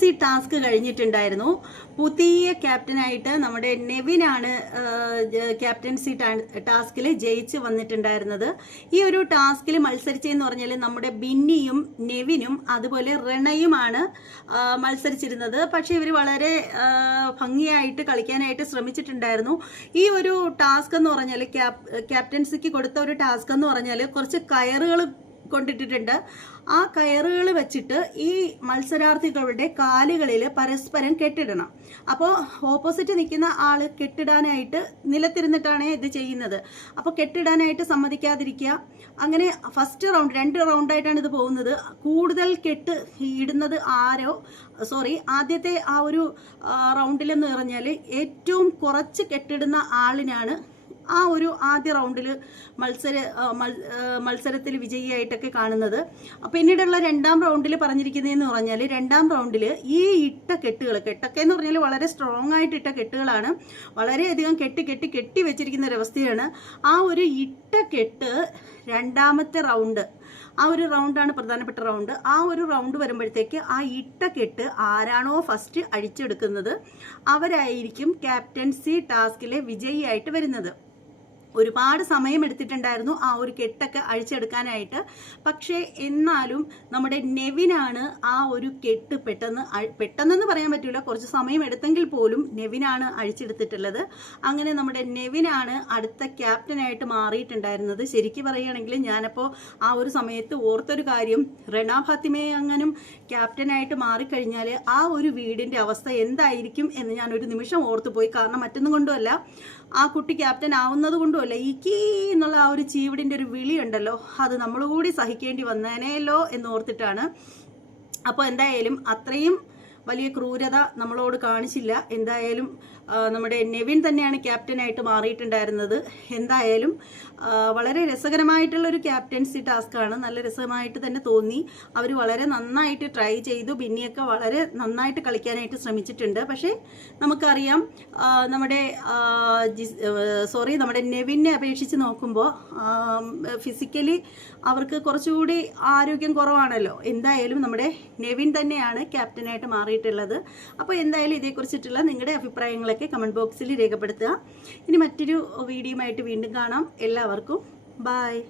Captaincy task കഴിഞ്ഞിട്ടുണ്ടായിരുന്നു. പുതിയ ക്യാപ്റ്റനായിട്ട് നമ്മുടെ നെവിനാണ് captaincy ടാസ്കിൽ ജയിച്ച് വന്നിട്ടുണ്ടായിരുന്നത്. ഈ ഒരു ടാസ്കിൽ മത്സരിച്ചതെന്ന് പറഞ്ഞാൽ നമ്മുടെ ബിന്നിയും നെവിനും അതുപോലെ റെണയുമാണ് മത്സരിച്ചിരുന്നത്. പക്ഷേ ഇവർ വളരെ ഭംഗിയായിട്ട് കളിക്കാനായിട്ട് ശ്രമിച്ചിട്ടുണ്ടായിരുന്നു. ഈ ഒരു ടാസ്ക് എന്ന് പറഞ്ഞാൽ ക്യാപ് ക്യാപ്റ്റൻസിക്ക് കൊടുത്ത ഒരു ടാസ്ക് എന്ന് പറഞ്ഞാൽ കുറച്ച് കയറുകൾ കൊണ്ടിട്ടിട്ടുണ്ട് ആ കയറുകൾ വെച്ചിട്ട് ഈ മത്സരാർത്ഥികളുടെ കാലുകളിൽ പരസ്പരം കെട്ടിടണം. അപ്പോൾ ഓപ്പോസിറ്റ് നിൽക്കുന്ന ആൾ കെട്ടിടാനായിട്ട് നിലത്തിരുന്നിട്ടാണ് ഇത് ചെയ്യുന്നത്. അപ്പോൾ കെട്ടിടാനായിട്ട് സമ്മതിക്കാതിരിക്കുക. അങ്ങനെ ഫസ്റ്റ് റൗണ്ട് രണ്ട് റൗണ്ടായിട്ടാണ് ഇത് പോകുന്നത്. കൂടുതൽ കെട്ട് ഇടുന്നത് ആരോ സോറി ആദ്യത്തെ ആ ഒരു റൗണ്ടിലെന്ന് പറഞ്ഞാൽ ഏറ്റവും കുറച്ച് കെട്ടിടുന്ന ആളിനാണ് ആ ഒരു ആദ്യ റൗണ്ടിൽ മത്സര മത്സരത്തിൽ വിജയിയായിട്ടൊക്കെ കാണുന്നത്. പിന്നീടുള്ള രണ്ടാം റൗണ്ടിൽ പറഞ്ഞിരിക്കുന്നതെന്ന് പറഞ്ഞാൽ രണ്ടാം റൗണ്ടിൽ ഈ ഇട്ട കെട്ടുകൾ കെട്ടൊക്കെ എന്ന് പറഞ്ഞാൽ വളരെ സ്ട്രോങ് ആയിട്ട് ഇട്ട കെട്ടുകളാണ്. വളരെയധികം കെട്ടി കെട്ടി കെട്ടി വെച്ചിരിക്കുന്ന ഒരവസ്ഥയാണ് ആ ഒരു ഇട്ട കെട്ട് രണ്ടാമത്തെ റൗണ്ട് ആ ഒരു റൗണ്ടാണ് പ്രധാനപ്പെട്ട റൗണ്ട്. ആ ഒരു റൗണ്ട് വരുമ്പോഴത്തേക്ക് ആ ഇട്ട കെട്ട് ആരാണോ ഫസ്റ്റ് അഴിച്ചെടുക്കുന്നത് അവരായിരിക്കും ക്യാപ്റ്റൻസി ടാസ്കിലെ വിജയിയായിട്ട് വരുന്നത്. ഒരുപാട് സമയം എടുത്തിട്ടുണ്ടായിരുന്നു ആ ഒരു കെട്ടൊക്കെ അഴിച്ചെടുക്കാനായിട്ട്. പക്ഷേ എന്നാലും നമ്മുടെ നെവിനാണ് ആ ഒരു കെട്ട് പെട്ടെന്ന് പെട്ടെന്നെന്ന് പറയാൻ പറ്റില്ല കുറച്ച് സമയം എടുത്തെങ്കിൽ പോലും നെവിനാണ് അഴിച്ചെടുത്തിട്ടുള്ളത്. അങ്ങനെ നമ്മുടെ നെവിനാണ് അടുത്ത ക്യാപ്റ്റനായിട്ട് മാറിയിട്ടുണ്ടായിരുന്നത്. ശരിക്കും പറയുകയാണെങ്കിൽ ഞാനപ്പോൾ ആ ഒരു സമയത്ത് ഓർത്തൊരു കാര്യം. റണ ഫാത്തിമയെ അങ്ങനും ക്യാപ്റ്റനായിട്ട് മാറിക്കഴിഞ്ഞാൽ ആ ഒരു വീടിന്റെ അവസ്ഥ എന്തായിരിക്കും എന്ന് ഞാൻ ഒരു നിമിഷം ഓർത്തുപോയി. കാരണം മറ്റൊന്നും കൊണ്ടുമല്ല ആ കുട്ടി ക്യാപ്റ്റൻ ആവുന്നത് കൊണ്ടുമല്ല ഈ കീ എന്നുള്ള ആ ഒരു ചീവിടിന്റെ ഒരു വിളിയുണ്ടല്ലോ അത് നമ്മൾ കൂടി സഹിക്കേണ്ടി എന്ന് ഓർത്തിട്ടാണ്. അപ്പോൾ എന്തായാലും അത്രയും വലിയ ക്രൂരത നമ്മളോട് കാണിച്ചില്ല. എന്തായാലും നമ്മുടെ നെവിൻ തന്നെയാണ് ക്യാപ്റ്റനായിട്ട് മാറിയിട്ടുണ്ടായിരുന്നത്. എന്തായാലും വളരെ രസകരമായിട്ടുള്ള ഒരു ക്യാപ്റ്റൻസി ടാസ്ക്കാണ്. നല്ല രസമായിട്ട് തന്നെ തോന്നി. അവർ വളരെ നന്നായിട്ട് ട്രൈ ചെയ്തു. ബിന്നിയൊക്കെ വളരെ നന്നായിട്ട് കളിക്കാനായിട്ട് ശ്രമിച്ചിട്ടുണ്ട്. പക്ഷേ നമുക്കറിയാം നമ്മുടെ സോറി നമ്മുടെ നെവിനെ അപേക്ഷിച്ച് നോക്കുമ്പോൾ ഫിസിക്കലി അവർക്ക് കുറച്ചുകൂടി ആരോഗ്യം കുറവാണല്ലോ. എന്തായാലും നമ്മുടെ നെവിൻ തന്നെയാണ് ക്യാപ്റ്റനായിട്ട് മാറിയിട്ടുള്ളത്. അപ്പോൾ എന്തായാലും ഇതേക്കുറിച്ചിട്ടുള്ള നിങ്ങളുടെ അഭിപ്രായങ്ങളൊക്കെ കമന്റ് ബോക്സിൽ രേഖപ്പെടുത്തുക. ഇനി മറ്റൊരു വീഡിയോ ആയിട്ട് വീണ്ടും കാണാം. എല്ലാവർക്കും ബായ്